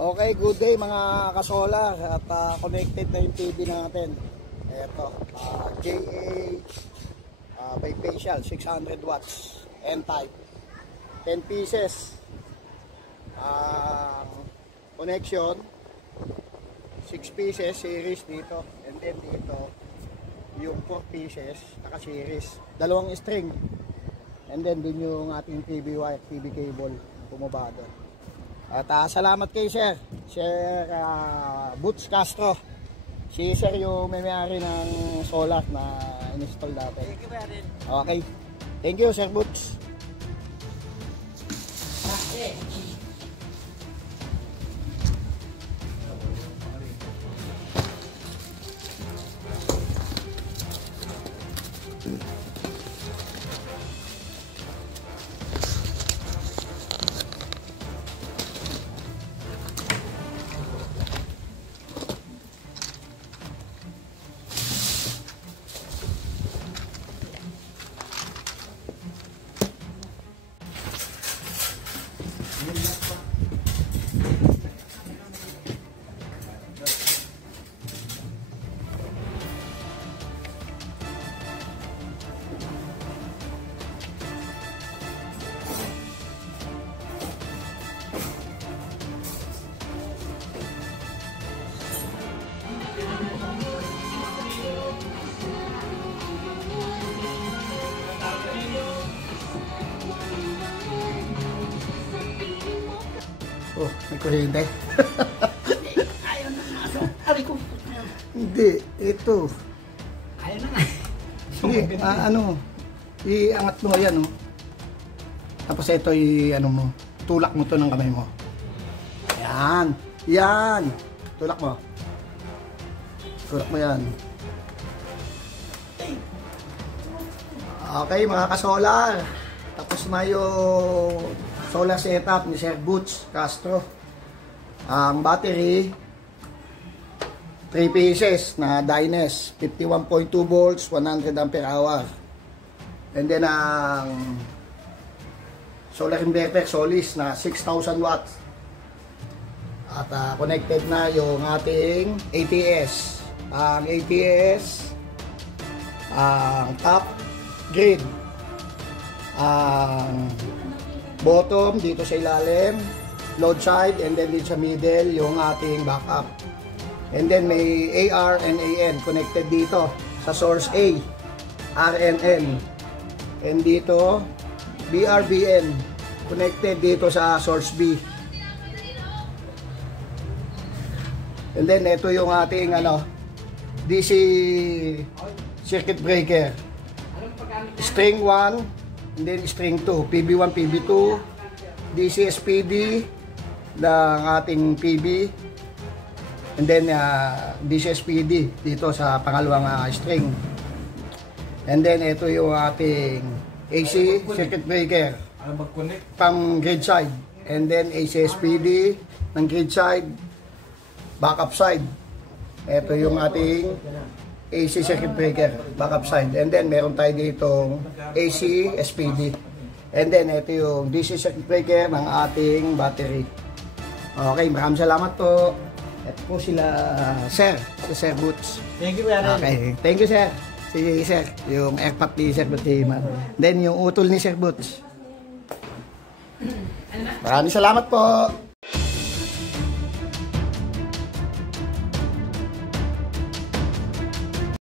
Okay, good day mga kasolar at connected na yung TV natin. Ito, JA bifacial 600 watts N-type 10 pieces connection, 6 pieces series dito, and then dito yung 4 pieces naka series, dalawang string, and then din yung ating TV wire, TV cable bumaba doon. At salamat kay Sir Boots Castro. Si Sir yung may-ari ng solar na in-install dati. Thank you, Barin. Okay. Thank you, Sir Boots. Oh, may kuryente. Ayaw na nga. Ari ko. Hindi, ito. Ayaw na nga. Hindi, iangat mo yan, oh. Tapos ito, ano mo, tulak mo to ng kamay mo. Yan. Yan. Tulak mo. Tulak mo yan. Okay, mga kasolar. Tapos na yung solar setup ni Sir Boots Castro. Ang battery 3 pieces na Dynes 51.2 volts 100 ampere hour, and then ang solar inverter Solis na 6,000 watts, at connected na yung ating ATS. Ang ATS, ang top grid, ang bottom dito sa ilalim, load side, and then dito sa middle yung ating backup. And then may AR and AN connected dito sa source A, RNN, and dito BRBN connected dito sa source B. And then ito yung ating DC circuit breaker, string 1 and then string 2, PB1, PB2, DC SPD ng ating PB, and then DC SPD dito sa pangalawang string. And then ito yung ating AC circuit breaker pang grid side, and then AC SPD ng grid side, backup side. Ito yung ating AC circuit breaker, backup side, and then meron tayo ditong AC SPD, and then ito yung DC circuit breaker ng ating battery. Okay, maraming salamat po. Ito po sila si Sir Boots. Thank you, Barin. Okay, thank you, Sir. Si Sir, yung airpot ni Sir Boots, then yung utol ni Sir Boots. Maraming salamat po.